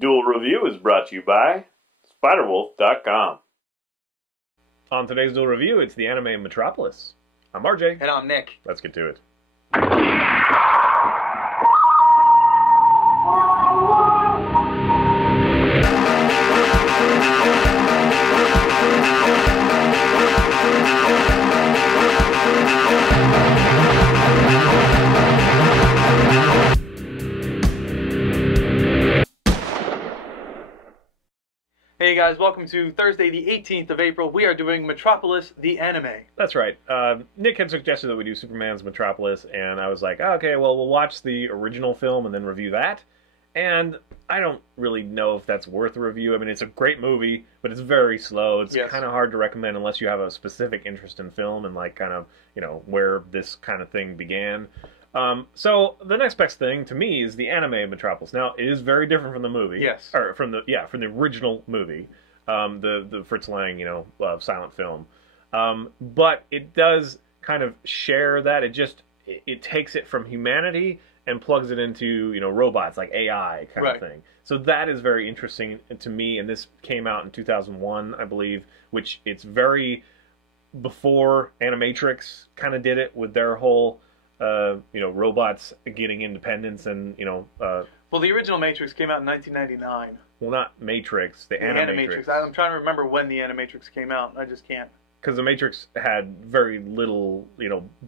Duel Review is brought to you by SpiderWolf.com. On today's Duel Review, it's the anime Metropolis. I'm RJ. And I'm Nick. Let's get to it. Hey guys, welcome to Thursday the 18th of April. We are doing Metropolis, the anime. That's right. Nick had suggested that we do Superman's Metropolis, and I was like, oh, okay, well, we'll watch the original film and then review that. And I don't really know if that's worth a review. I mean, it's a great movie, but it's very slow. It's kind of hard to recommend unless you have a specific interest in film and, like, kind of, you know, where this kind of thing began. So the next best thing to me is the anime Metropolis. Now, it is very different from the movie. Yes. Or from the original movie, the Fritz Lang, silent film. But it does kind of share that. It takes it from humanity and plugs it into, robots, like AI kind of thing. So that is very interesting to me, and this came out in 2001, I believe, which it's very before Animatrix kind of did it with their whole robots getting independence and, well, the original Matrix came out in 1999. Well, not Matrix, the Animatrix. I'm trying to remember when the Animatrix came out. I just can't. Because the Matrix had very little,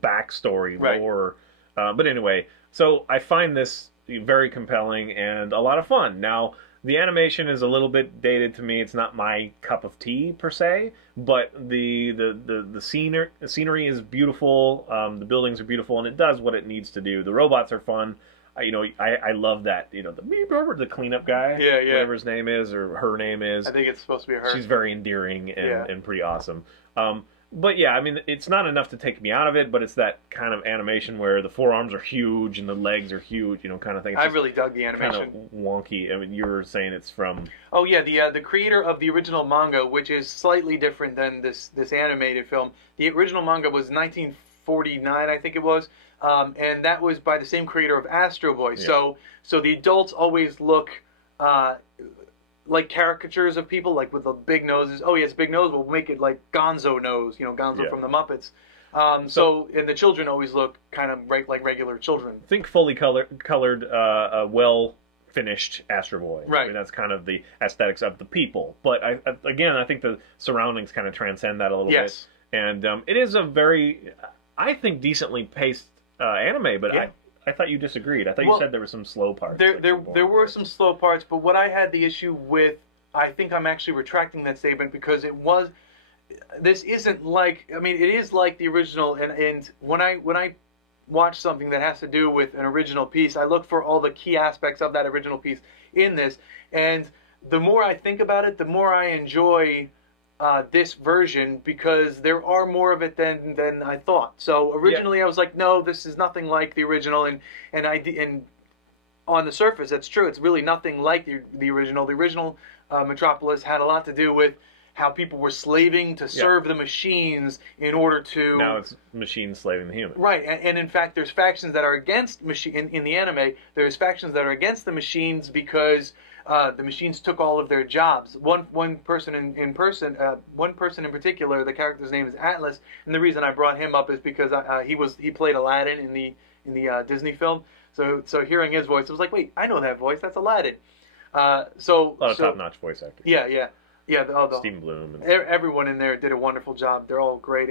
backstory, lore. But anyway, so I find this very compelling and a lot of fun. Now, the animation is a little bit dated to me. It's not my cup of tea per se, but the scenery is beautiful. The buildings are beautiful, and it does what it needs to do. The robots are fun. I love that. The cleanup guy, whatever his name is or her name is. I think it's supposed to be her. She's very endearing and pretty awesome. But yeah, I mean, it's not enough to take me out of it, but it's that kind of animation where the forearms are huge and the legs are huge, kind of thing. I really dug the animation. Kind of wonky. I mean, you were saying it's from... Oh yeah, the creator of the original manga, which is slightly different than this animated film. The original manga was 1949, I think it was, and that was by the same creator of Astro Boy. Yeah. So the adults always look... like caricatures of people, like with the big noses. Oh, he has a big nose. We'll make it like Gonzo nose, Gonzo from the Muppets. And the children always look kind of like regular children. Think fully colored, well-finished Astro Boy. Right. I mean, that's kind of the aesthetics of the people. But I think the surroundings kind of transcend that a little bit. And it is a very, I think, decently paced anime, but I thought you disagreed. I thought you said there were some slow parts. There were some slow parts, but what I had the issue with, I think I'm actually retracting that statement because this isn't like, I mean, it is like the original, and when I watch something that has to do with an original piece, I look for all the key aspects of that original piece in this, and the more I think about it, the more I enjoy this version because there are more of it than I thought. So originally I was like, no, this is nothing like the original, and on the surface that's true. It's really nothing like the original. The original Metropolis had a lot to do with how people were slaving to serve the machines in order to... Now it's machines slaving the humans. Right, and in fact there's factions that are against in the anime. There's factions that are against the machines because the machines took all of their jobs. One person in particular, the character's name is Atlas, and the reason I brought him up is because he played Aladdin in the Disney film. So hearing his voice, I was like, wait, I know that voice. That's Aladdin. A lot of top-notch voice actors. Yeah. Stephen Bloom. And everyone in there did a wonderful job. They're all great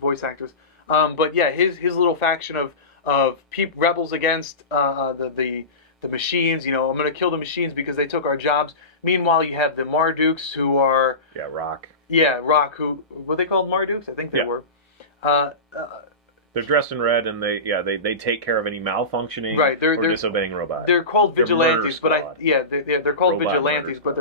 voice actors. But yeah, his little faction of rebels against the machines, I'm going to kill the machines because they took our jobs. Meanwhile, you have the Mardukes who are... Yeah, Rock. Yeah, Rock, who... Were they called Mardukes? I think they were. They're dressed in red, and they take care of any malfunctioning or disobeying robots. They're called vigilantes, but they're called vigilantes, but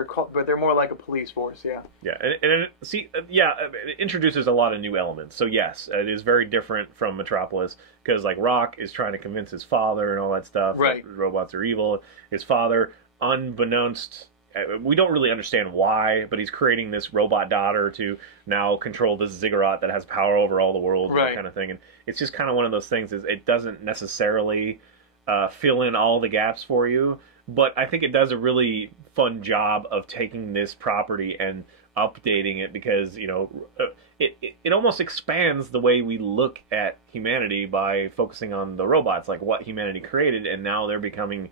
they're more like a police force. Yeah. Yeah, and it introduces a lot of new elements. So yes, it is very different from Metropolis because like Rock is trying to convince his father and all that stuff. Right. That robots are evil. His father, unbeknownst. We don't really understand why, but he's creating this robot daughter to now control this ziggurat that has power over all the world, and that kind of thing. And it's just kind of one of those things. Is it doesn't necessarily fill in all the gaps for you, but I think it does a really fun job of taking this property and updating it, because it almost expands the way we look at humanity by focusing on the robots, like what humanity created, and now they're becoming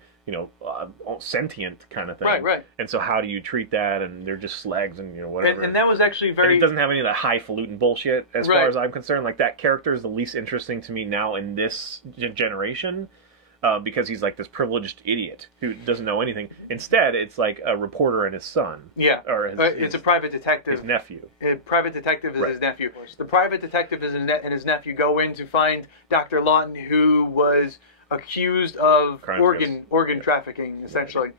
sentient kind of thing. Right. And so how do you treat that? And they're just slags and whatever. And that was actually very. And it doesn't have any of that highfalutin bullshit as Right. far as I'm concerned. Like, that character is the least interesting to me now in this generation. Because he's like this privileged idiot who doesn't know anything. Instead, it's like a reporter and his son. Yeah. Or it's a private detective. His nephew. A private detective is Right. his nephew. The private detective and his nephew go in to find Dr. Lawton, who was accused of organ trafficking, essentially.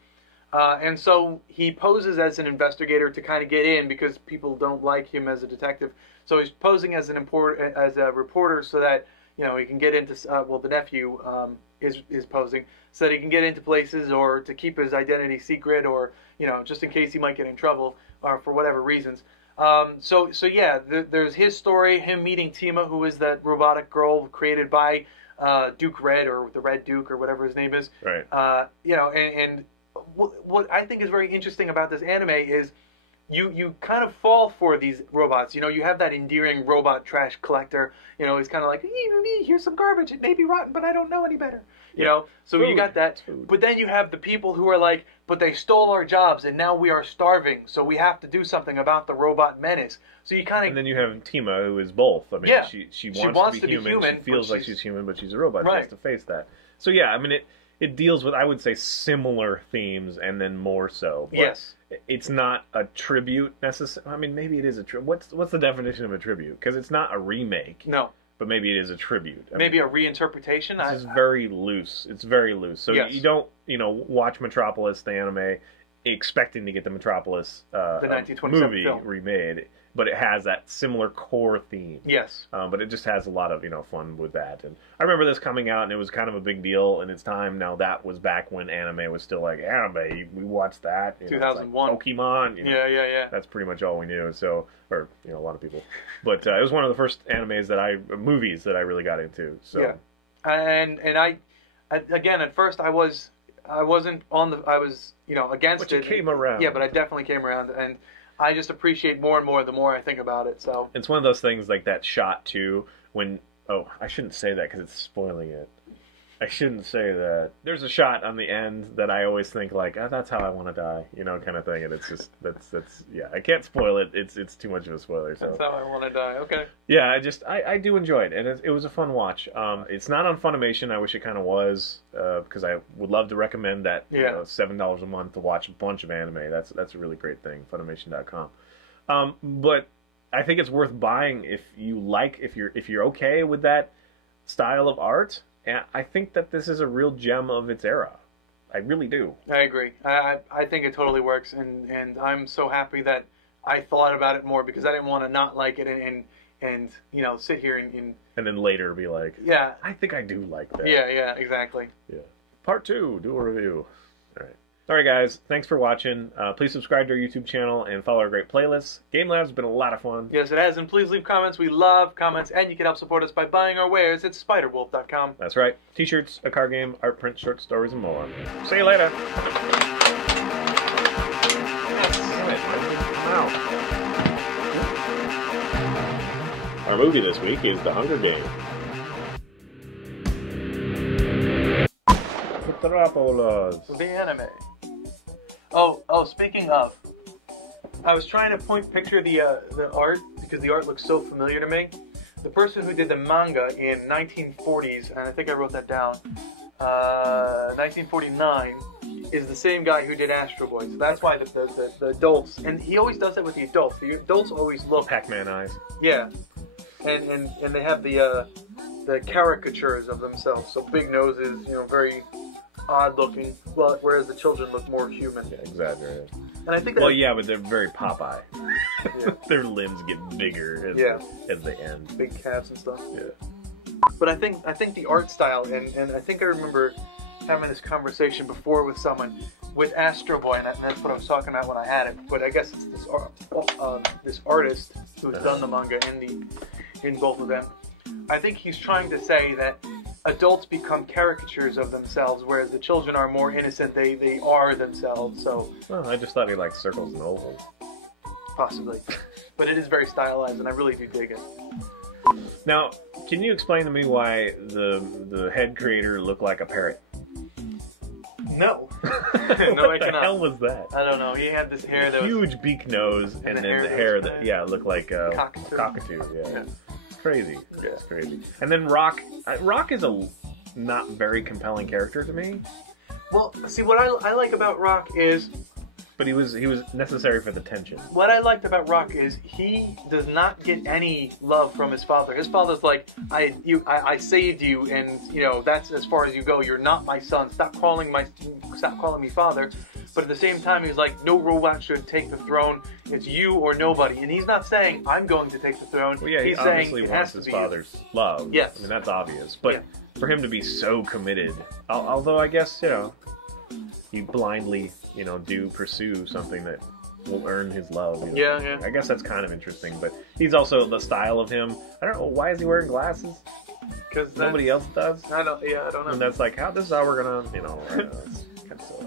And so he poses as an investigator to kind of get in, because people don't like him as a detective. So he's posing as as a reporter so that he can get into the nephew is posing so that he can get into places, or to keep his identity secret, or just in case he might get in trouble, or for whatever reasons. So yeah, there's his story, him meeting Tima, who is that robotic girl created by Duke Red, or the Red Duke, or whatever his name is. Right. And what I think is very interesting about this anime is you kind of fall for these robots. You have that endearing robot trash collector. He's kind of like, here's some garbage. It may be rotten, but I don't know any better. So you got that. But then you have the people who are like, but they stole our jobs, and now we are starving, so we have to do something about the robot menace. So you kind of. And then you have Tima, who is both. I mean, yeah, she wants to be human. She feels like she's human, but she's a robot. Right. She has to face that. So yeah, I mean, it deals with, I would say, similar themes, and then more so. But yes. It's not a tribute necessarily. I mean, maybe it is a tribute. What's the definition of a tribute? Because it's not a remake. No. But maybe it is a tribute. Maybe a reinterpretation. This is very loose. It's very loose. So yes. you don't, watch Metropolis, the anime, expecting to get the Metropolis the 1927 movie film remade. But it has that similar core theme. Yes. But it just has a lot of, fun with that. And I remember this coming out, and it was kind of a big deal in its time. Now, that was back when anime was still like, anime, we watched that. 2001. Like Pokemon. Yeah. That's pretty much all we knew. So, or, a lot of people. But it was one of the first movies that I really got into. So. Yeah. And I again, at first I wasn't against but it. You came around. Yeah, but I definitely came around, and I just appreciate more and more the more I think about it. So it's one of those things, like that shot too, when I shouldn't say that because it's spoiling it. I shouldn't say that. There's a shot on the end that I always think like, that's how I want to die, kind of thing, and it's just that's yeah. I can't spoil it. It's too much of a spoiler. So that's how I want to die. Okay. Yeah, I do enjoy it, and it was a fun watch. It's not on Funimation. I wish it kind of was, because I would love to recommend that. Yeah. $7 a month to watch a bunch of anime. That's a really great thing. Funimation.com. But I think it's worth buying if you're okay with that style of art. And I think that this is a real gem of its era. I really do. I agree. I think it totally works, and I'm so happy that I thought about it more, because I didn't want to not like it and sit here and then later be like, yeah, I think I do like that. Yeah, exactly. Yeah. Part 2, do a review. All right, guys. Thanks for watching. Please subscribe to our YouTube channel and follow our great playlists. Game Lab's been a lot of fun. Yes, it has. And please leave comments. We love comments. And you can help support us by buying our wares at spiderwolf.com. That's right. T-shirts, a card game, art print, short stories, and more. See you later. Wow. Our movie this week is The Hunger Games. Metropolis. The anime. Oh, speaking of, I was trying to picture the art, because the art looks so familiar to me. The person who did the manga in 1940s, and I think I wrote that down, 1949, is the same guy who did Astro Boy. So that's why the adults, and he always does that with the adults. The adults always look Pac-Man eyes. Yeah, and they have the caricatures of themselves. So big noses, very odd looking, whereas the children look more human. Yeah, exaggerated. And I think that, well, yeah, but they're very Popeye. Yeah. Their limbs get bigger as they end. Big calves and stuff. Yeah. But I think the art style, and I think I remember having this conversation before with someone with Astro Boy, and that's what I was talking about when I had it. But I guess it's this artist who's done the manga in both of them. I think he's trying to say that adults become caricatures of themselves, whereas the children are more innocent. They are themselves. So Well, I just thought he liked circles and ovals. possibly, but it is very stylized, and I really do dig it. Now, can you explain to me why the head creator looked like a parrot? No, no, What I the hell cannot. was that? I don't know. He had this hair that was Huge beak nose, and the then hair the that hair was that, kind yeah, looked like a cockatoo. Yeah. Yeah. It's crazy. Yeah. It's crazy. And then Rock. Rock is a not very compelling character to me, Well, see, what I like about Rock is but he was necessary for the tension. what I liked about Rock is he does not get any love from his father. His father's like, I saved you, and you know that's as far as you go. You're not my son. Stop calling me father. But at the same time, he's like, no robot should take the throne. It's you or nobody. And he's not saying I'm going to take the throne. Well, yeah, he he's saying obviously it wants has to his be father's love. Yes. I mean, that's obvious. But Yeah. for him to be so committed, although I guess, you blindly, do pursue something that will earn his love. Yeah. I guess that's kind of interesting. But he's also, the style of him, I don't know, why is he wearing glasses? Because Nobody else does? I don't know. And that's like, this is how we're going to, it's kind of silly.